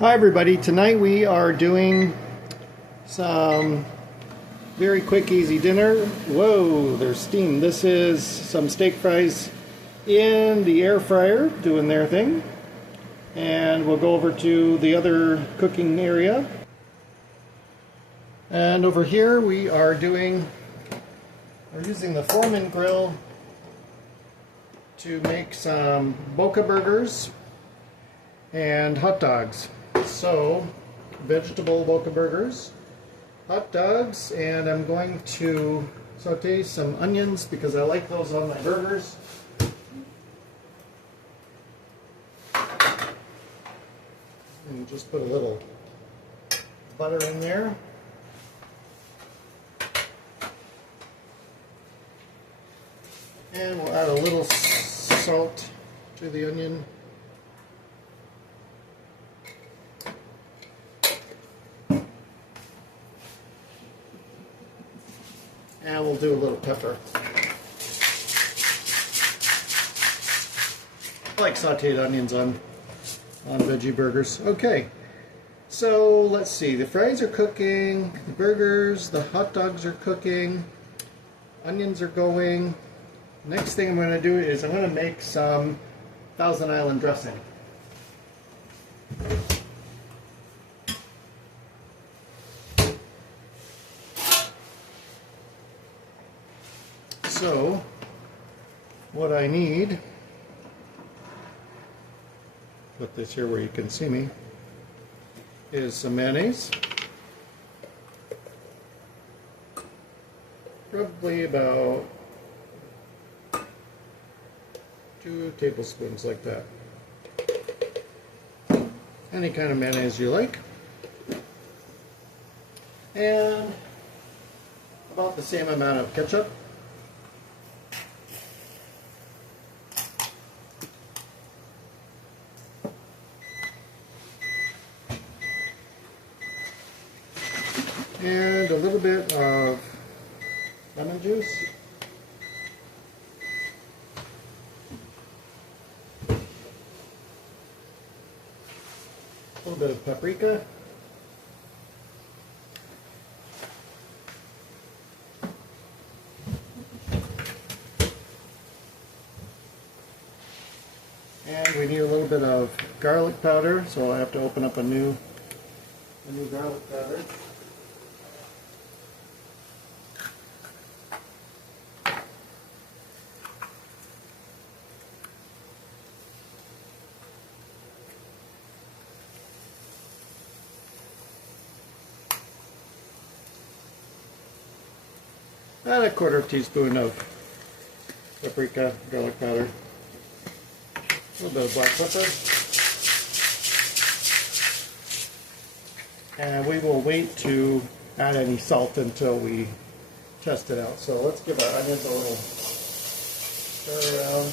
Hi everybody, tonight we are doing some very quick easy dinner. Whoa, there's steam. This is some steak fries in the air fryer doing their thing. And we'll go over to the other cooking area. And over here we're using the Foreman grill to make some boca burgers and hot dogs. So, vegetable boca burgers, hot dogs, and I'm going to saute some onions because I like those on my burgers. And just put a little butter in there. And we'll add a little salt to the onion. And we'll do a little pepper. I like sauteed onions on veggie burgers. Okay, so let's see. The fries are cooking, the burgers, the hot dogs are cooking, onions are going. Next thing I'm going to do is I'm going to make some Thousand Island dressing. So, what I need, put this here where you can see me, is some mayonnaise. Probably about 2 tablespoons like that. Any kind of mayonnaise you like. And about the same amount of ketchup. And a little bit of lemon juice. A little bit of paprika. And we need a little bit of garlic powder, so I have to open up a new garlic powder. And a 1/4 teaspoon of paprika, garlic powder, a little bit of black pepper, and we will wait to add any salt until we test it out. So let's give our onions a little stir around.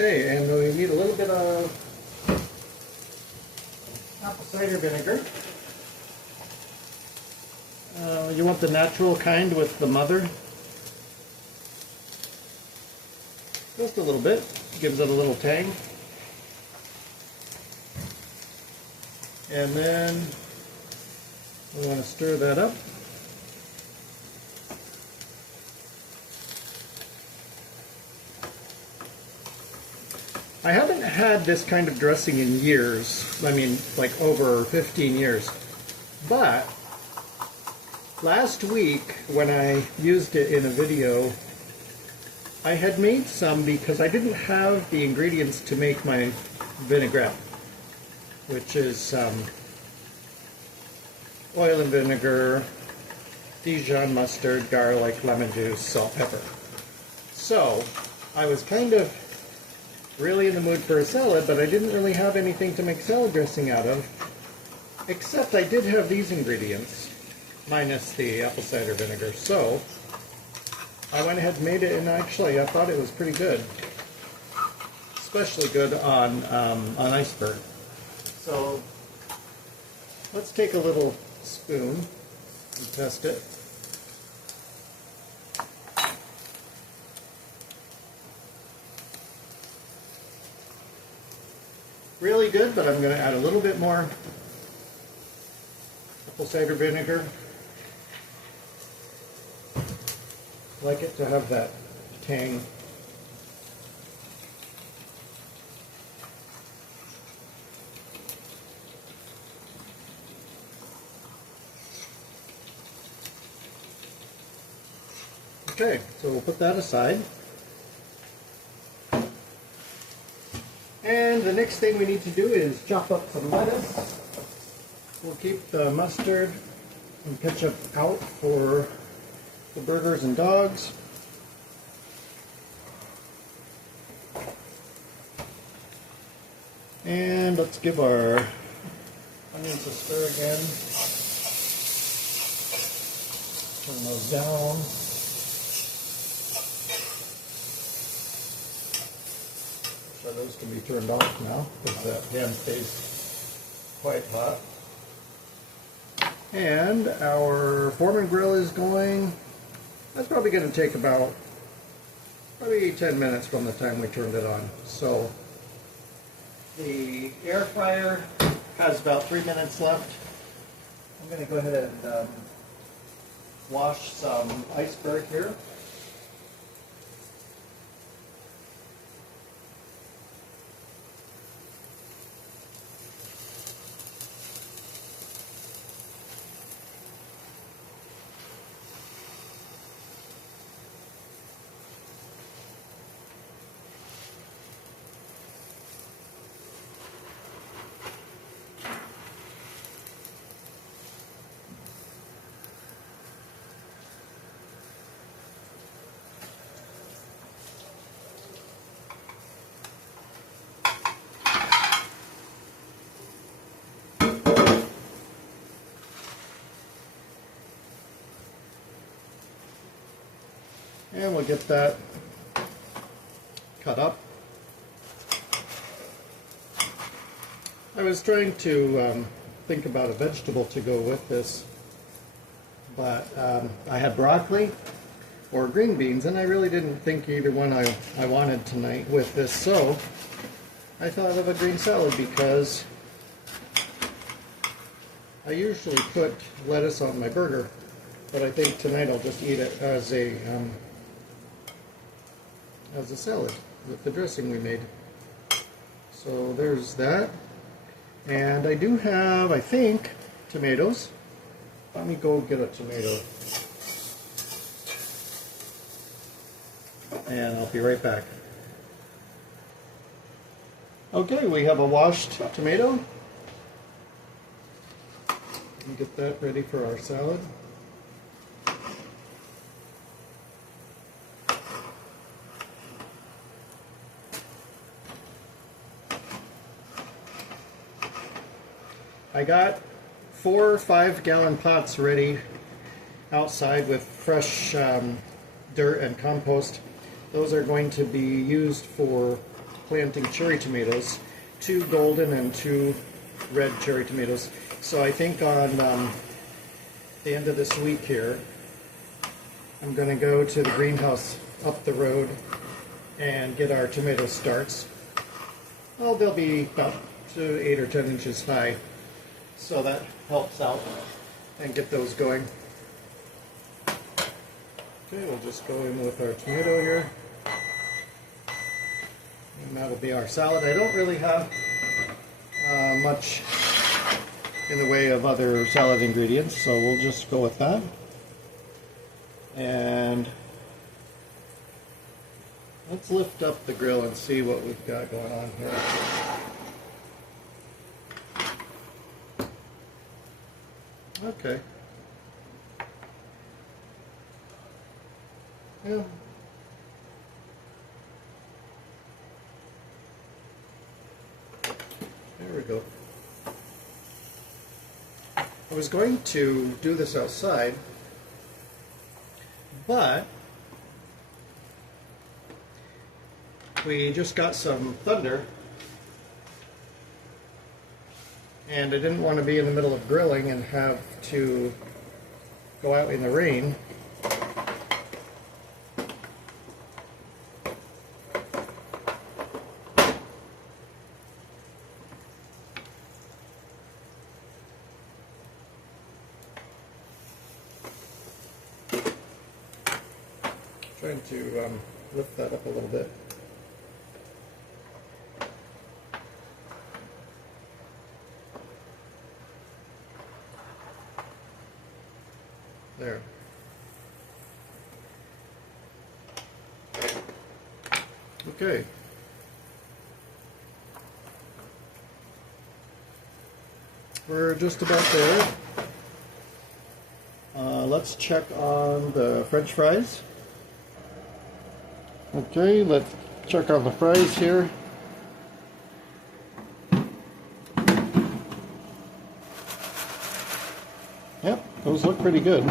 Okay, and we need a little bit of apple cider vinegar. You want the natural kind with the mother. Just a little bit, gives it a little tang. And then we want to stir that up. I haven't had this kind of dressing in years, I mean like over 15 years, but last week when I used it in a video, I had made some because I didn't have the ingredients to make my vinaigrette, which is oil and vinegar, Dijon mustard, garlic, lemon juice, salt, pepper. So I was kind of really in the mood for a salad, but I didn't really have anything to make salad dressing out of, except I did have these ingredients, minus the apple cider vinegar. So I went ahead and made it, and actually I thought it was pretty good, especially good on iceberg. So Let's take a little spoon and test it. Really good, but I'm going to add a little bit more apple cider vinegar. I like it to have that tang. Okay, so we'll put that aside. And the next thing we need to do is chop up some lettuce. We'll keep the mustard and ketchup out for the burgers and dogs. And let's give our onions a stir again. Turn those down. So those can be turned off now because that pan stays quite hot. And our Foreman grill is going. That's probably going to take about probably 10 minutes from the time we turned it on. So the air fryer has about 3 minutes left. I'm going to go ahead and wash some iceberg here. And we'll get that cut up. I was trying to think about a vegetable to go with this, but I had broccoli or green beans, and I really didn't think either one I wanted tonight with this, so I thought of a green salad because I usually put lettuce on my burger, but I think tonight I'll just eat it as a salad with the dressing we made. So there's that. And I do have, I think, tomatoes. Let me go get a tomato. And I'll be right back. Okay, we have a washed tomato. Get that ready for our salad. I got 4 5-gallon pots ready outside with fresh dirt and compost. Those are going to be used for planting cherry tomatoes, 2 golden and 2 red cherry tomatoes. So I think on the end of this week here, I'm going to go to the greenhouse up the road and get our tomato starts. Well, they'll be about 8 or 10 inches high. So that helps out and get those going. Okay, we'll just go in with our tomato here. And that'll be our salad. I don't really have much in the way of other salad ingredients, so we'll just go with that. And let's lift up the grill and see what we've got going on here. Okay. Yeah. There we go. I was going to do this outside, but we just got some thunder and I didn't want to be in the middle of grilling and have to go out in the rain. Trying to lift that up a little bit. There. Okay. We're just about there. Let's check on the French fries. Okay, let's check on the fries here. Yep, those look pretty good.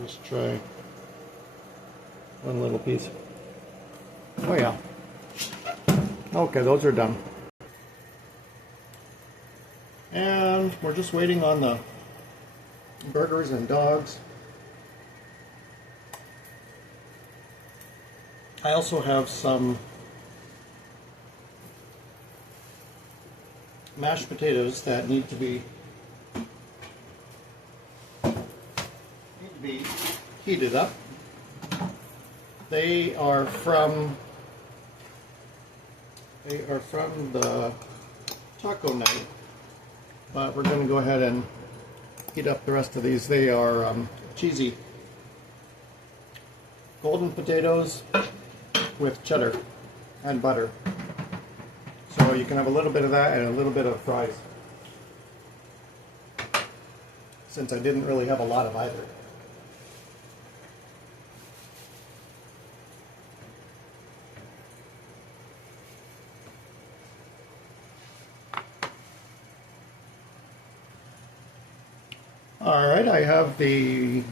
Just try one little piece. Oh yeah. Okay, those are done. And we're just waiting on the burgers and dogs. I also have some mashed potatoes that need to be heated up. They are from the taco night, but we're going to go ahead and heat up the rest of these. They are cheesy golden potatoes with cheddar and butter. So you can have a little bit of that and a little bit of fries, since I didn't really have a lot of either. Alright, I have the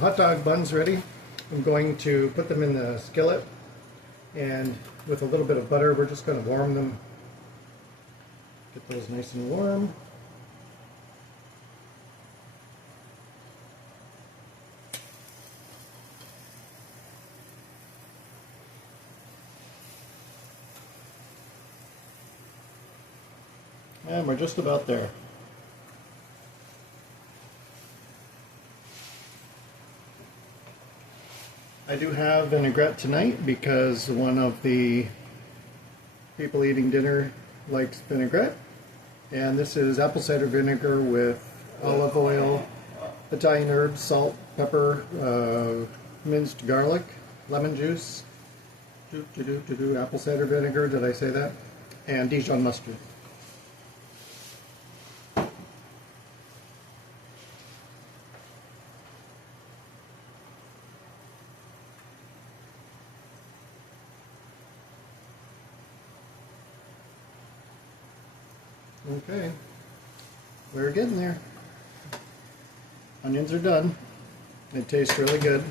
hot dog buns ready. I'm going to put them in the skillet, and with a little bit of butter we're just going to warm them. Get those nice and warm. And we're just about there. I do have vinaigrette tonight because one of the people eating dinner likes vinaigrette. And this is apple cider vinegar with olive oil, Italian herbs, salt, pepper, minced garlic, lemon juice, apple cider vinegar, did I say that? And Dijon mustard. Okay, we're getting there. Onions are done. It tastes really good.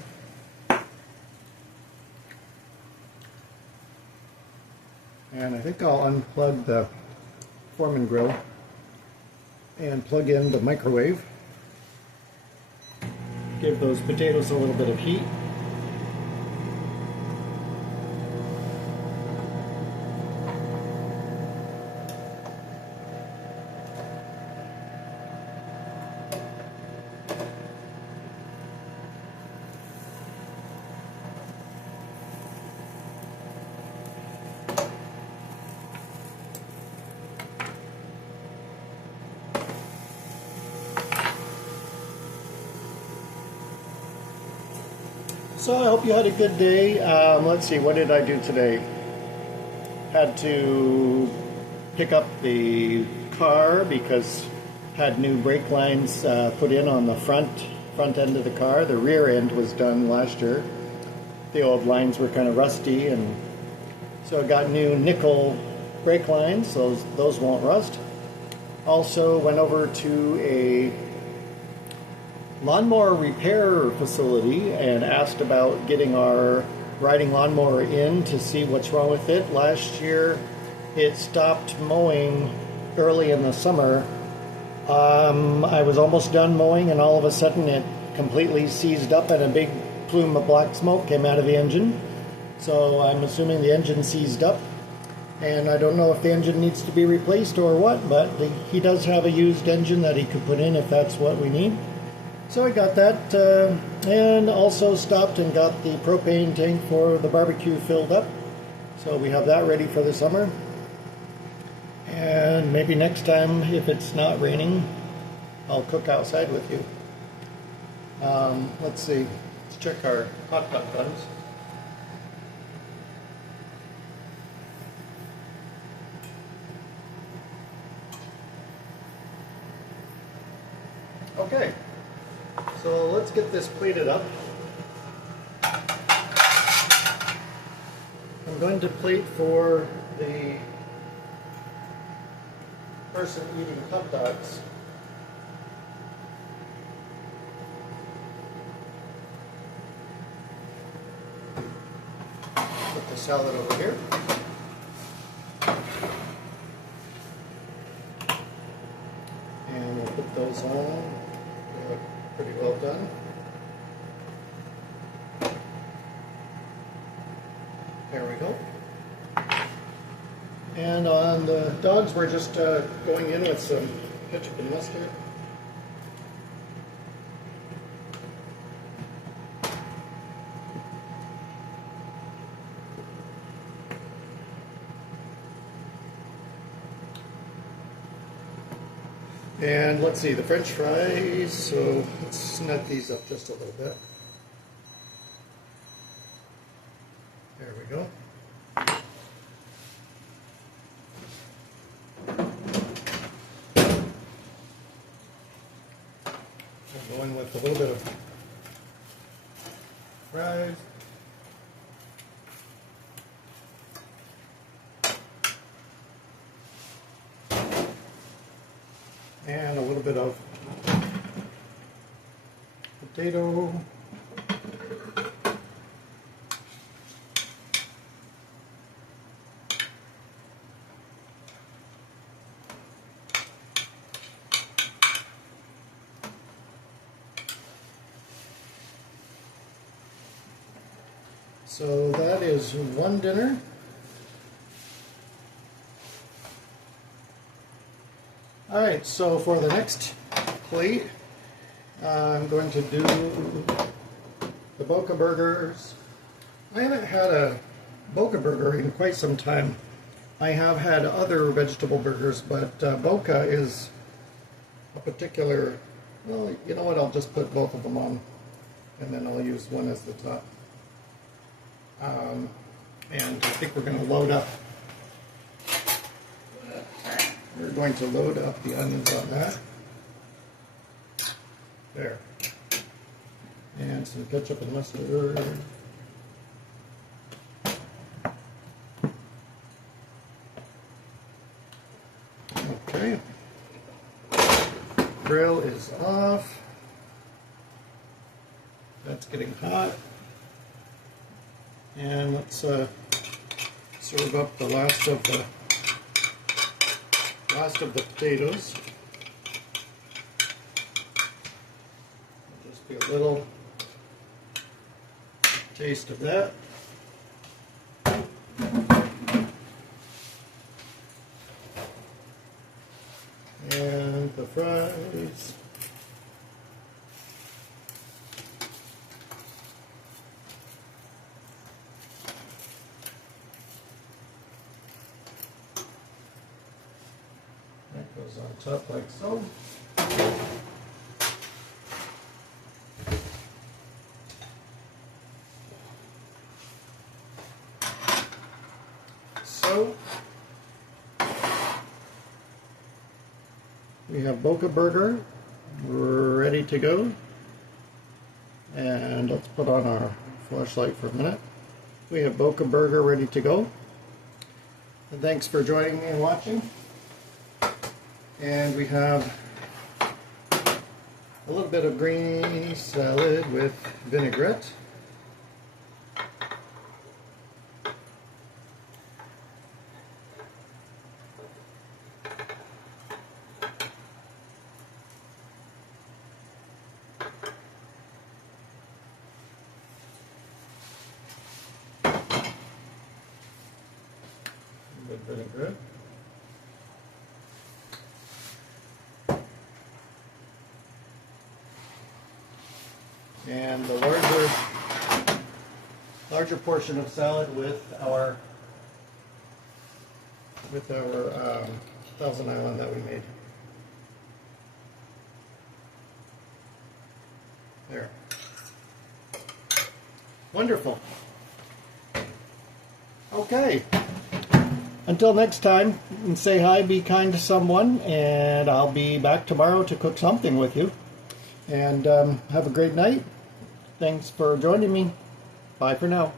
And I think I'll unplug the Foreman grill and plug in the microwave. Give those potatoes a little bit of heat. So I hope you had a good day. Let's see, what did I do today? Had to pick up the car because had new brake lines put in on the front end of the car. The rear end was done last year. The old lines were kind of rusty, and so I got new nickel brake lines, so those won't rust. Also went over to a lawnmower repair facility and asked about getting our riding lawnmower in to see what's wrong with it. Last year it stopped mowing early in the summer. I was almost done mowing and all of a sudden it completely seized up and a big plume of black smoke came out of the engine. So I'm assuming the engine seized up, and I don't know if the engine needs to be replaced or what, but he does have a used engine that he could put in if that's what we need. So I got that, and also stopped and got the propane tank for the barbecue filled up. So we have that ready for the summer. And maybe next time, if it's not raining, I'll cook outside with you. Let's see, let's check our hot dog buns. Okay, so let's get this plated up. I'm going to plate for the person eating hot dogs. Put the salad over here. And we'll put those on. They look pretty well done. There we go. And on the dogs, we're just going in with some ketchup and mustard. And let's see, the French fries, so let's nut these up just a little bit. There we go. We'll go in with a little bit of fries. And a little bit of potato. So that is one dinner. Alright, so for the next plate, I'm going to do the boca burgers. I haven't had a boca burger in quite some time. I have had other vegetable burgers, but boca is a particular, well, you know what, I'll just put both of them on, and then I'll use one as the top. And I think we're going to load up. We're going to load up the onions on that. There. And some ketchup and mustard. Okay. Grill is off. That's getting hot. And let's serve up the last of the potatoes. Just be a little taste of that. And the fries. That goes on top like so. So we have boca burger ready to go. And let's put on our flashlight for a minute. We have boca burger ready to go. And thanks for joining me and watching. And we have a little bit of green salad with vinaigrette. with vinaigrette. And the larger portion of salad with our Thousand Island that we made. There. Wonderful. Okay. Until next time, say hi, be kind to someone, and I'll be back tomorrow to cook something with you. And have a great night. Thanks for joining me. Bye for now.